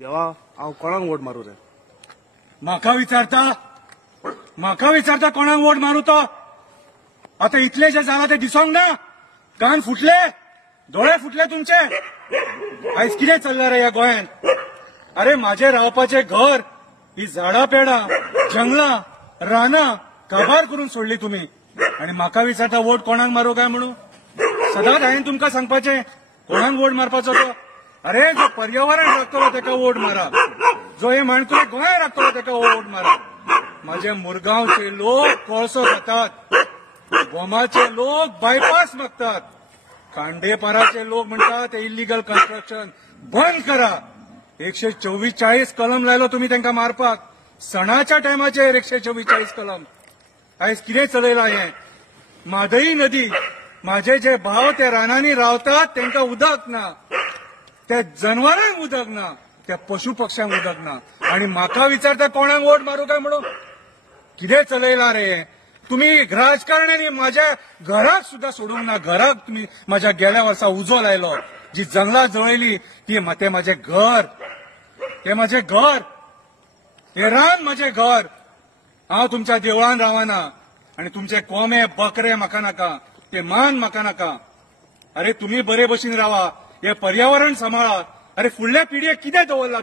देवा हांव कोणाक वोट मारू रे? म्हाका विचारता कोणाक वोट मारू तो? आता इतले जे जाला ते दिसोंक ना? कान फुटले, डोळे फुटले तुमचे? आयज कितें चल्ला रे ह्या गोंयांत? अरे माझे रावपाचे घर ही झाडां पेडां जंगलां रानां काबार करून सोडली तुम्ही आणि म्हाका विचारता वोट कोणाक मारू काय म्हणून? सदांच हांवें तुमकां सांगपाचें कोणाक वोट मारपाचो तो? अरे जो पर्यावरण राखतलो ताका वोट मारा, जो हे माणकुले गोंय राखतलो ताका वोट मारा. माझे मुरगांवचे लोक कोळसो खातात, गोमाचे लोक बायपास मागतात, खांडेपाराचे लोक म्हणतात ते इल्लीगल कन्स्ट्रक्शन बंद करा. 144 कलम लायलो तुम्ही तांकां मारपाक. सणाच्या टायमाचेर 144 कलम. आयज कितें चलयलां हें? म्हादई नदी, माझे जे भाव ते रानांनी रावतात तांकां उदक ना, त्या जनावरांक उदक ना, त्या पशु पक्ष्यांक उदक ना आणि म्हाका विचारता कोणाक वोट मारू काय म्हणून? कितें चलयलां रे? तुम्ही राजकारण्यांनी माझ्या घराक सुद्धा सोडूंक ना. घराक तुम्ही माझ्या गेल्या वर्सा उजो लायलो. जी जंगलां जळयली ते माझे घर, ते माझे घर, हे रान माझे घर. हांव तुमच्या देवळान रावना आणि तुमचे कोंबे बकरे म्हाका नाका, ते मान म्हाका नाका. अरे तुम्ही बरे भशेन रावा, हे पर्यावरण सांबाळा. अरे फुडल्या पिढयेक कितें दवरला